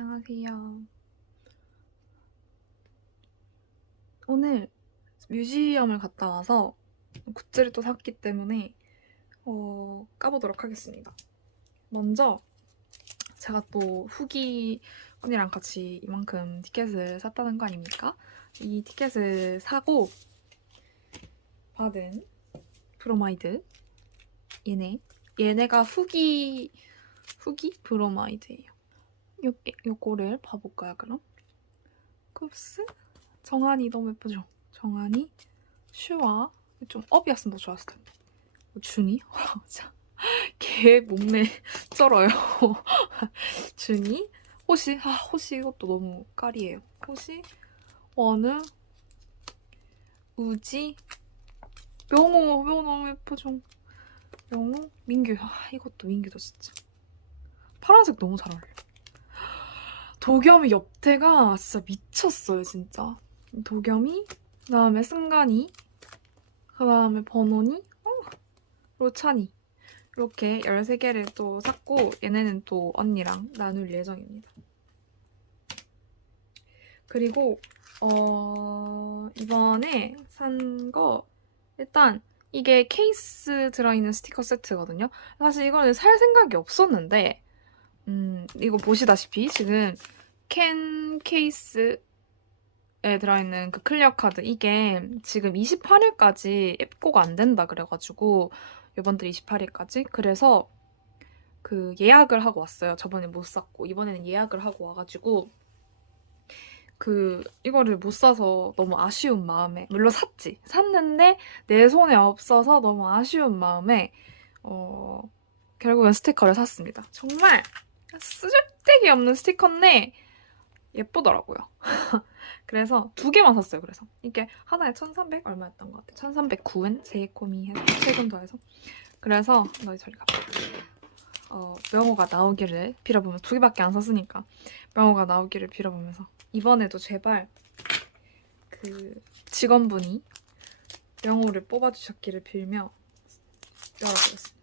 안녕하세요. 오늘 뮤지엄을 갔다 와서 굿즈를 또 샀기 때문에 어, 까보도록 하겠습니다. 먼저 제가 또 후기 언니랑 같이 이만큼 티켓을 샀다는 거 아닙니까? 이 티켓을 사고 받은 브로마이드 얘네 얘네가 후기 후기 브로마이드예요. 요게, 요거를 봐볼까요, 그럼? 쿱스? 정한이 너무 예쁘죠? 정한이, 슈아, 좀 업이었으면 더 좋았을 텐데. 뭐 준이? 자, 걔 몸매 쩔어요. 준이, 호시, 아, 호시 이것도 너무 깔이에요. 호시, 원우, 우지, 명호, 명호 너무 예쁘죠? 명호, 민규, 아, 이것도 민규도 진짜. 파란색 너무 잘 어울려. 도겸이 옆태가 진짜 미쳤어요, 진짜. 도겸이, 그 다음에 승관이, 그 다음에 번원이, 어, 로찬이. 이렇게 13개를 또 샀고, 얘네는 또 언니랑 나눌 예정입니다. 그리고, 어, 이번에 산 거, 일단, 이게 케이스 들어있는 스티커 세트거든요. 사실 이거는 살 생각이 없었는데, 음, 이거 보시다시피 지금 캔 케이스에 들어있는 그 클리어 카드 이게 지금 28일까지 입고가 안 된다 그래가지고 이번 달 28일까지 그래서 그 예약을 하고 왔어요. 저번에 못 샀고 이번에는 예약을 하고 와가지고 그 이거를 못 사서 너무 아쉬운 마음에 물론 샀지 샀는데 내 손에 없어서 너무 아쉬운 마음에 어 결국엔 스티커를 샀습니다. 정말 쓰잘데기 없는 스티커인데 예쁘더라고요. 그래서 두 개만 샀어요. 그래서 이게 하나에 1,300 얼마였던 것 같아요. 1,309엔 세이코미 해서 세금 더해서 그래서 너희 저리 가. 어, 명호가 나오기를 빌어보면서 두 개밖에 안 샀으니까 명호가 나오기를 빌어보면서 이번에도 제발 그 직원분이 명호를 뽑아주셨기를 빌며 열어보겠습니다.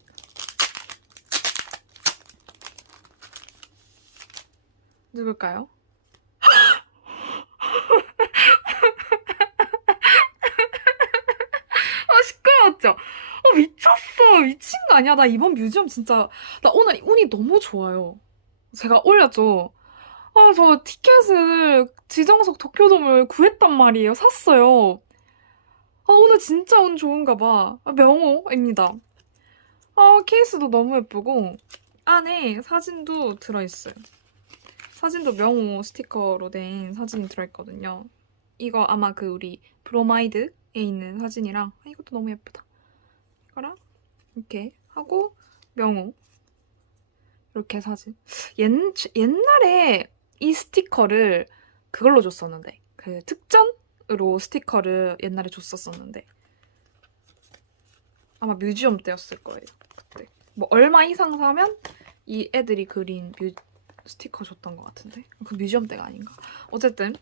누굴까요? 아 시끄러웠죠? 어 미쳤어. 미친 거 아니야? 나 이번 뮤지엄 진짜 나 오늘 운이 너무 좋아요. 제가 올렸죠? 아 저 티켓을 지정석 도쿄돔을 구했단 말이에요. 샀어요. 아 오늘 진짜 운 좋은가 봐. 아, 명호입니다. 아 케이스도 너무 예쁘고. 안에 사진도 들어있어요 사진도 명호 스티커로 된 사진이 들어있거든요. 이거 아마 그 우리 브로마이드에 있는 사진이랑 아, 이것도 너무 예쁘다. 이거랑 이렇게 하고 명호 이렇게 사진. 옛, 옛날에 이 스티커를 그걸로 줬었는데 그 특전으로 스티커를 옛날에 줬었었는데 아마 뮤지엄 때였을 거예요. 그때 뭐 얼마 이상 사면 이 애들이 그린 뮤, 스티커 줬던 것 같은데? 그 뮤지엄 때가 아닌가? 어쨌든.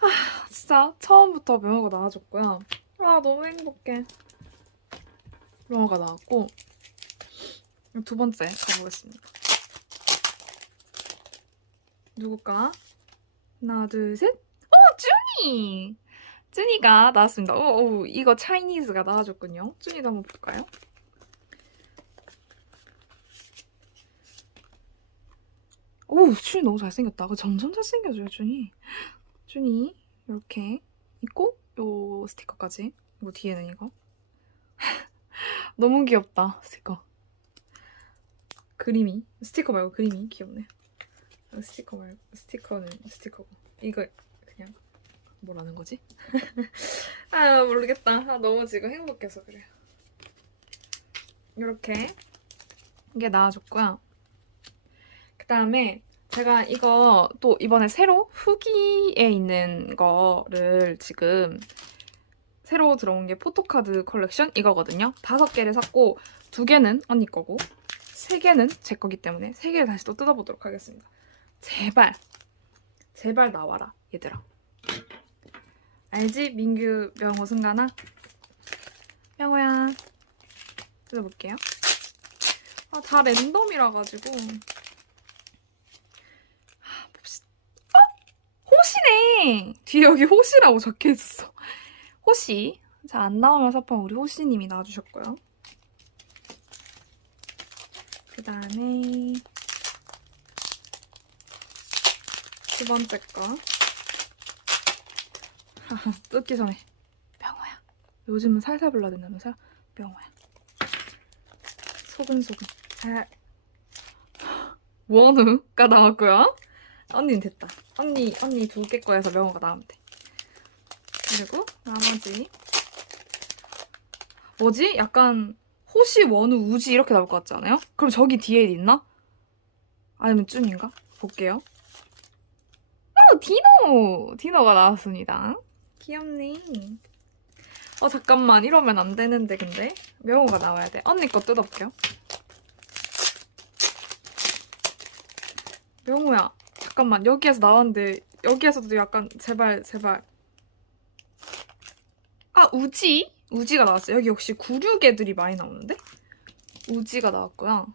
아 진짜 처음부터 명호가 나와줬고요. 아 너무 행복해. 명호가 나왔고 두 번째 가보겠습니다. 누굴까? 하나 둘셋. 어 쭈니! 쭈니가 나왔습니다. 오, 오 이거 차이니즈가 나와줬군요. 쭈니도 한번 볼까요 오, 준이 너무 잘생겼다. 그 점점 잘생겨져요, 준이. 준이 이렇게 있고 요 스티커까지. 이거 뒤에는 이거. 너무 귀엽다, 스티커. 그림이 스티커 말고 그림이 귀엽네. 아, 스티커 말고 스티커는 스티커고 이거 그냥 뭐라는 거지? 아 모르겠다. 아, 너무 지금 행복해서 그래요. 이렇게 이게 나와줬고요. 그 다음에 제가 이거 또 이번에 새로 후기에 있는 거를 지금 새로 들어온 게 포토카드 컬렉션 이거거든요. 다섯 개를 샀고 두 개는 언니 거고 세 개는 제 거기 때문에 세 개를 다시 또 뜯어보도록 하겠습니다. 제발 제발 나와라 얘들아. 알지? 민규 명호 승가나? 명호야 뜯어볼게요. 아, 다 랜덤이라 가지고 아, 봅시다. 어? 호시네. 뒤에 여기 호시라고 적혀 있었어. 호시. 자, 안 나오면 서판 우리 호시님이 나와주셨고요. 그 다음에 두 번째 거. 뜯기 전에 명호야. 요즘은 살살 불러야 된다면서 명호야. 소근소근. 잘. 원우가 나왔고요. 언니는 됐다. 언니 언니 두 개 거에서 명호가 나오면 돼. 그리고 나머지 뭐지? 약간 호시 원우 우지 이렇게 나올 것 같지 않아요? 그럼 저기 뒤에 있나? 아니면 쯤인가? 볼게요. 어 디노 디노가 나왔습니다. 귀엽네. 어 잠깐만 이러면 안 되는데 근데 명호가 나와야 돼. 언니 거 뜯어볼게요. 명호야 잠깐만 여기에서 나왔는데 여기에서도 약간 제발 제발 아 우지 우지가 나왔어요. 여기 역시 구륙 애들이 많이 나오는데 우지가 나왔고요.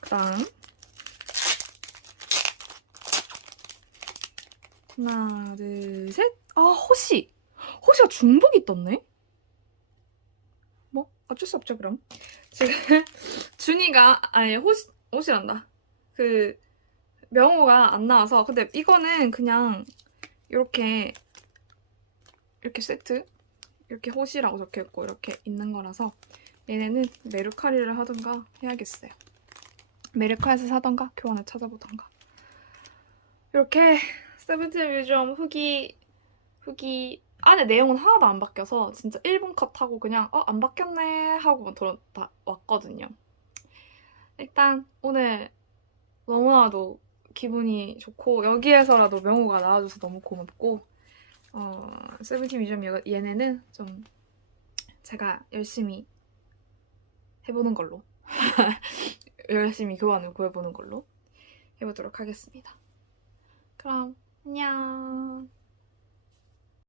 그 다음 하나 둘셋아 호시 호시가 중복이 떴네. 뭐 어쩔 수 없죠 그럼. 지금 준이가 아니 호시 호시란다. 그 명호가 안 나와서 근데 이거는 그냥 이렇게 이렇게 세트 이렇게 호시라고 적혀있고 이렇게 있는 거라서 얘네는 메르카리를 하던가 해야겠어요. 메르카에서 사던가 교환을 찾아보던가 이렇게 세븐틴 뮤지엄 후기 후기 안에 내용은 하나도 안 바뀌어서 진짜 1분 컷 하고 그냥 어 안 바뀌었네 하고 돌아다 왔거든요. 일단 오늘 너무나도 기분이 좋고 여기에서라도 명호가 나와줘서 너무 고맙고 어, 세븐틴 얘- 얘네는 좀 제가 열심히 해보는 걸로 열심히 교환을 구해보는 걸로 해보도록 하겠습니다. 그럼 안녕